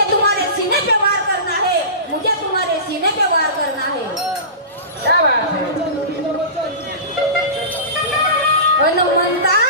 मुझे तुम्हारे सीने पे वार करना है। मुझे तुम्हारे सीने पे वार करना है। क्या बात है?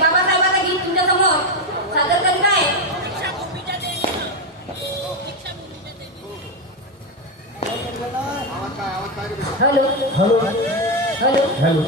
बाबासाहेबांचं गीत तुमच्यासमोर सादर करीत आहे हॅलो. हॅलो. हॅलो. हॅलो.